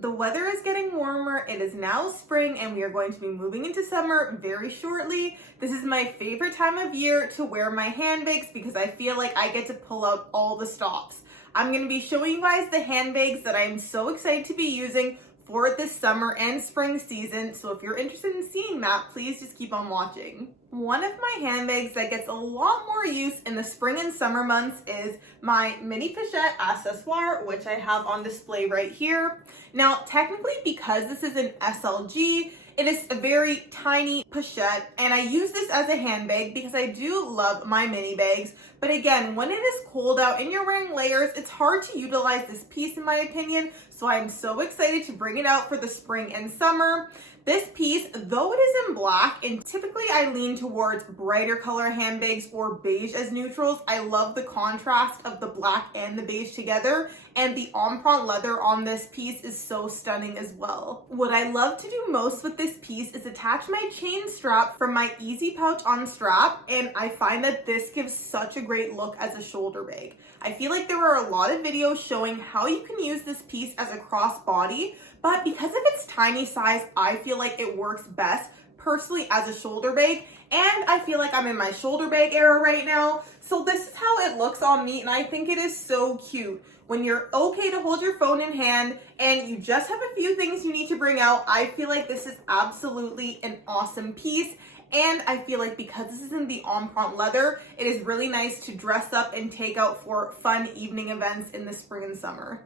The weather is getting warmer, it is now spring, and we are going to be moving into summer very shortly. This is my favorite time of year to wear my handbags because I feel like I get to pull out all the stops. I'm going to be showing you guys the handbags that I'm so excited to be using for this summer and spring season, so if you're interested in seeing that, please just keep on watching. One of my handbags that gets a lot more use in the spring and summer months is my mini pochette accessoire, which I have on display right here. Now, technically, because this is an SLG, it is a very tiny pochette, and I use this as a handbag because I do love my mini bags. But again, when it is cold out and you're wearing layers, it's hard to utilize this piece in my opinion. So I'm so excited to bring it out for the spring and summer. This piece, though it is in black, and typically I lean towards brighter color handbags or beige as neutrals, I love the contrast of the black and the beige together, and the empreinte leather on this piece is so stunning as well. What I love to do most with this piece is attach my chain strap from my easy pouch on strap, and I find that this gives such a great look as a shoulder bag. I feel like there are a lot of videos showing how you can use this piece as a crossbody, but because of its tiny size, I feel like it works best personally as a shoulder bag, and I feel like I'm in my shoulder bag era right now. So this is how it looks on me, and I think it is so cute. When you're okay to hold your phone in hand and you just have a few things you need to bring out, I feel like this is absolutely an awesome piece. And I feel like because this is in the empreinte leather, it is really nice to dress up and take out for fun evening events in the spring and summer.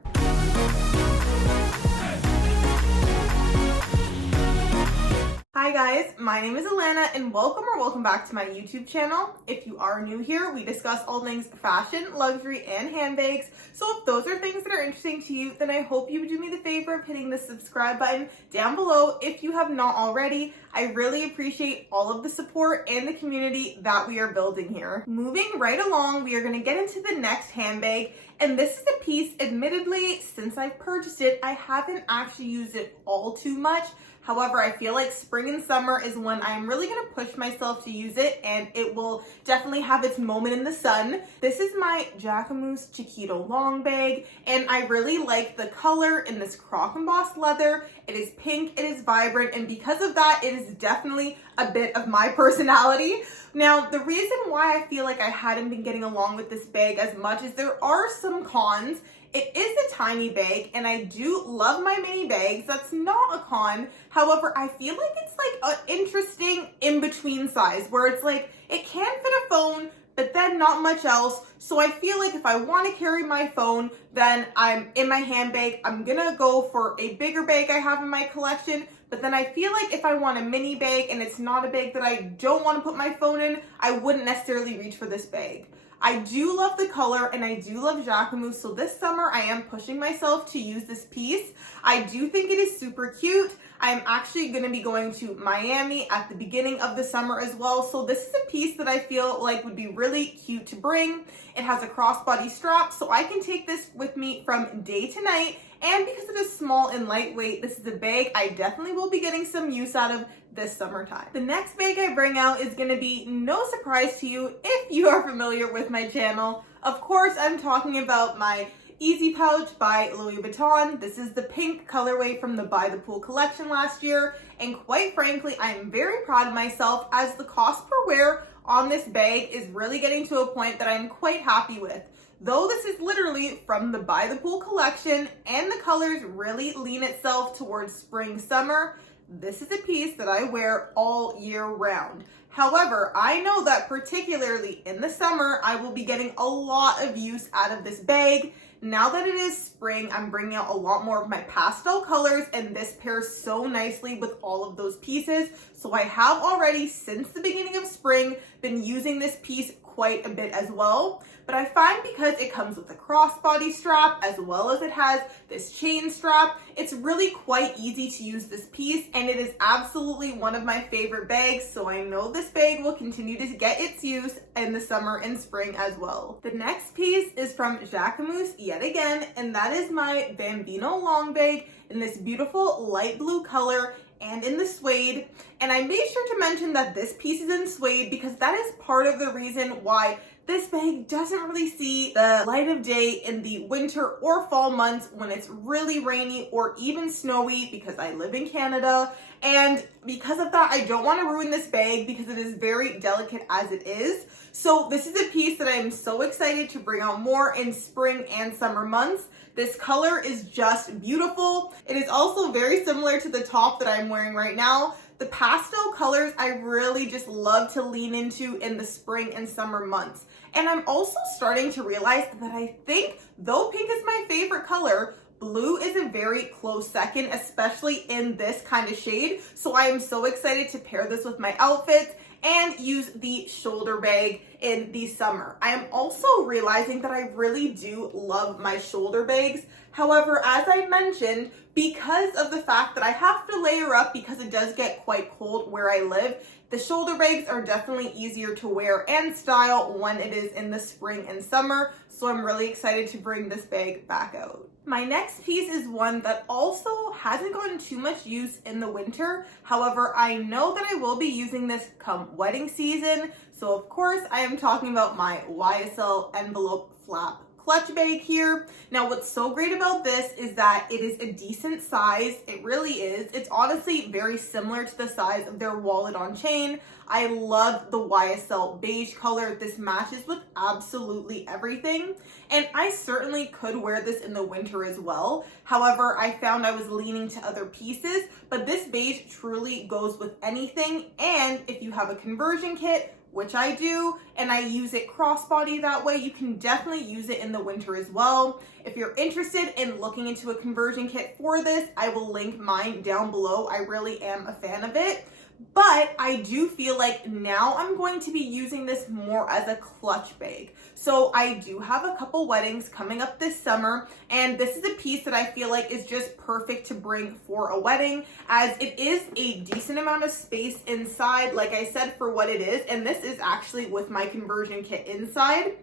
Hi guys, my name is Alana and welcome back to my YouTube channel. If you are new here, we discuss all things fashion, luxury, and handbags. So if those are things that are interesting to you, then I hope you would do me the favor of hitting the subscribe button down below if you have not already. I really appreciate all of the support and the community that we are building here. Moving right along, we are going to get into the next handbag. And this is a piece, admittedly, since I've purchased it, I haven't actually used it all too much. However, I feel like spring and summer is when I'm really going to push myself to use it, and it will definitely have its moment in the sun. This is my Jacquemus Chiquito long bag, and I really like the color in this croc embossed leather. It is pink, it is vibrant, and because of that, it is definitely a bit of my personality. Now, the reason why I feel like I hadn't been getting along with this bag as much is there are some cons. It is a tiny bag, and I do love my mini bags. That's not a con. However, I feel like it's like an interesting in-between size where it's like it can fit a phone, but then not much else. So I feel like if I want to carry my phone, then I'm in my handbag. I'm gonna go for a bigger bag I have in my collection. But then I feel like if I want a mini bag and it's not a bag that I don't want to put my phone in, I wouldn't necessarily reach for this bag. I do love the color and I do love Jacquemus, so this summer I am pushing myself to use this piece. I do think it is super cute. I'm actually going to be going to Miami at the beginning of the summer as well, so this is a piece that I feel like would be really cute to bring. It has a crossbody strap, so I can take this with me from day to night, and because it is small and lightweight, this is a bag I definitely will be getting some use out of this summertime. The next bag I bring out is going to be no surprise to you if you are familiar with my channel. Of course, I'm talking about my Easy Pouch by Louis Vuitton. This is the pink colorway from the By the Pool collection last year, and quite frankly, I'm very proud of myself as the cost per wear on this bag is really getting to a point that I'm quite happy with. Though this is literally from the By the Pool collection and the colors really lean itself towards spring, summer, this is a piece that I wear all year round. However, I know that particularly in the summer, I will be getting a lot of use out of this bag. Now that it is spring, I'm bringing out a lot more of my pastel colors, and this pairs so nicely with all of those pieces. So I have already, since the beginning of spring, been using this piece quite a bit as well. But I find because it comes with a crossbody strap as well as it has this chain strap, it's really quite easy to use this piece, and it is absolutely one of my favorite bags, so I know this bag will continue to get its use in the summer and spring as well. The next piece is from Jacquemus yet again, and that is my Bambino long bag in this beautiful light blue color, and in the suede. And I made sure to mention that this piece is in suede because that is part of the reason why this bag doesn't really see the light of day in the winter or fall months when it's really rainy or even snowy, because I live in Canada. And because of that, I don't want to ruin this bag because it is very delicate as it is. So this is a piece that I'm so excited to bring out more in spring and summer months. This color is just beautiful. It is also very similar to the top that I'm wearing right now. The pastel colors I really just love to lean into in the spring and summer months. And I'm also starting to realize that I think, though pink is my favorite color, blue is a very close second, especially in this kind of shade. So I am so excited to pair this with my outfits and use the shoulder bag in the summer. I am also realizing that I really do love my shoulder bags. However, as I mentioned, because of the fact that I have to layer up because it does get quite cold where I live, the shoulder bags are definitely easier to wear and style when it is in the spring and summer. So I'm really excited to bring this bag back out. My next piece is one that also hasn't gotten too much use in the winter. However, I know that I will be using this come wedding season. So of course I am talking about my YSL envelope flap clutch bag here. Now what's so great about this is that it is a decent size. It really is. It's honestly very similar to the size of their wallet on chain. I love the YSL beige color. This matches with absolutely everything. And I certainly could wear this in the winter as well. However, I found I was leaning to other pieces, but this beige truly goes with anything. And if you have a conversion kit, which I do, and I use it crossbody that way, you can definitely use it in the winter as well. If you're interested in looking into a conversion kit for this, I will link mine down below. I really am a fan of it. But I do feel like now I'm going to be using this more as a clutch bag. So I do have a couple weddings coming up this summer, and this is a piece that I feel like is just perfect to bring for a wedding, as it is a decent amount of space inside, like I said, for what it is. And this is actually with my conversion kit inside.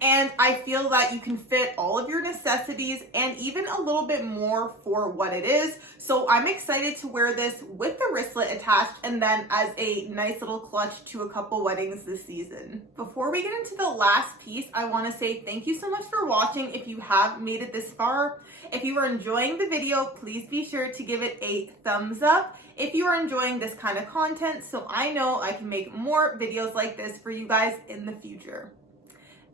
And I feel that you can fit all of your necessities and even a little bit more for what it is. So I'm excited to wear this with the wristlet attached and then as a nice little clutch to a couple weddings this season. Before we get into the last piece, I want to say thank you so much for watching if you have made it this far. If you are enjoying the video, please be sure to give it a thumbs up if you are enjoying this kind of content, so I know I can make more videos like this for you guys in the future.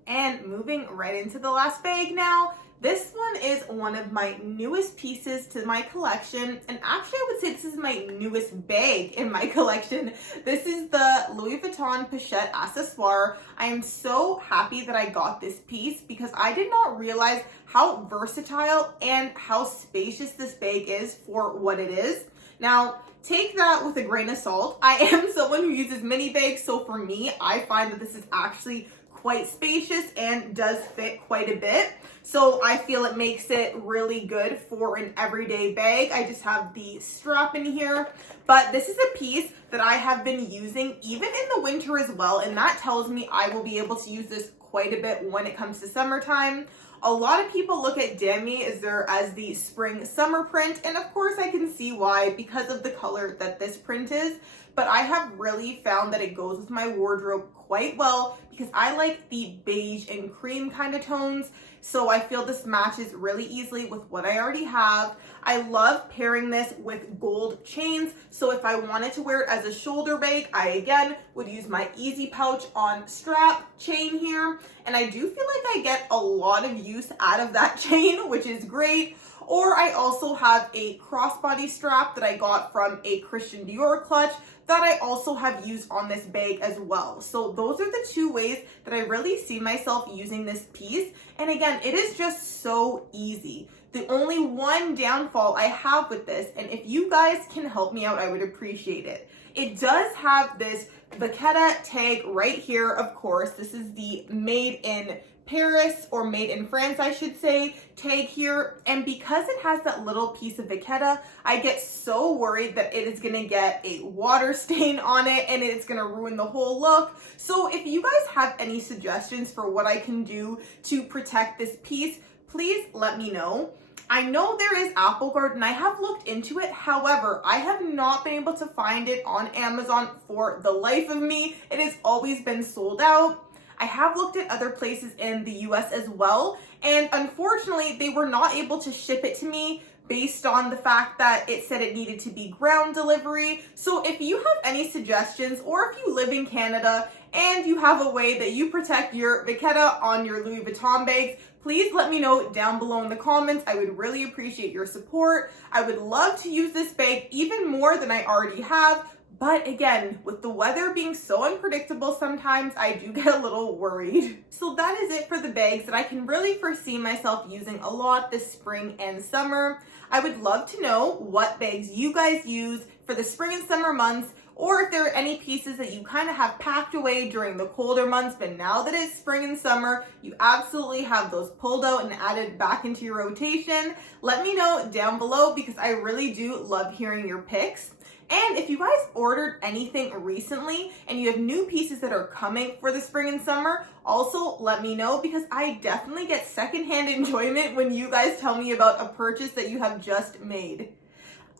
And moving right into the last bag now. This one is one of my newest pieces to my collection, and actually I would say this is my newest bag in my collection. This is the Louis Vuitton Pochette Accessoire. I am so happy that I got this piece because I did not realize how versatile and how spacious this bag is for what it is. Now, take that with a grain of salt. I am someone who uses mini bags, so for me, I find that this is actually quite spacious and does fit quite a bit. So I feel it makes it really good for an everyday bag. I just have the strap in here, but this is a piece that I have been using even in the winter as well. And that tells me I will be able to use this quite a bit when it comes to summertime. A lot of people look at Demi as the spring summer print, and of course I can see why because of the color that this print is, but I have really found that it goes with my wardrobe quite well because I like the beige and cream kind of tones, so I feel this matches really easily with what I already have. I love pairing this with gold chains, so if I wanted to wear it as a shoulder bag, I again would use my easy pouch on strap chain here, and I do feel like I get a lot of use out of that chain, which is great. Or I also have a crossbody strap that I got from a Christian Dior clutch that I also have used on this bag as well. So those are the two ways that I really see myself using this piece. And again, it is just so easy. The only one downfall I have with this, and if you guys can help me out, I would appreciate it. It does have this Vachetta tag right here, of course. This is the made in Paris, or made in France, I should say, tag here. And because it has that little piece of Vachetta, I get so worried that it is gonna get a water stain on it and it's gonna ruin the whole look. So if you guys have any suggestions for what I can do to protect this piece, please let me know. I know there is Apple Guard and I have looked into it. However, I have not been able to find it on Amazon for the life of me. It has always been sold out. I have looked at other places in the US as well, and unfortunately, they were not able to ship it to me based on the fact that it said it needed to be ground delivery. So if you have any suggestions, or if you live in Canada and you have a way that you protect your Vachetta on your Louis Vuitton bags, please let me know down below in the comments. I would really appreciate your support. I would love to use this bag even more than I already have. But again, with the weather being so unpredictable sometimes, I do get a little worried. So that is it for the bags that I can really foresee myself using a lot this spring and summer. I would love to know what bags you guys use for the spring and summer months, or if there are any pieces that you kind of have packed away during the colder months, but now that it's spring and summer, you absolutely have those pulled out and added back into your rotation. Let me know down below because I really do love hearing your picks. And if you guys ordered anything recently and you have new pieces that are coming for the spring and summer, also let me know because I definitely get secondhand enjoyment when you guys tell me about a purchase that you have just made.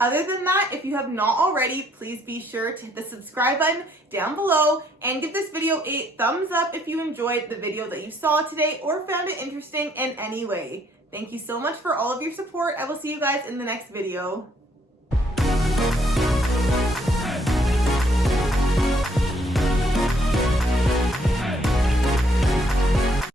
Other than that, if you have not already, please be sure to hit the subscribe button down below and give this video a thumbs up if you enjoyed the video that you saw today or found it interesting in any way. Thank you so much for all of your support. I will see you guys in the next video.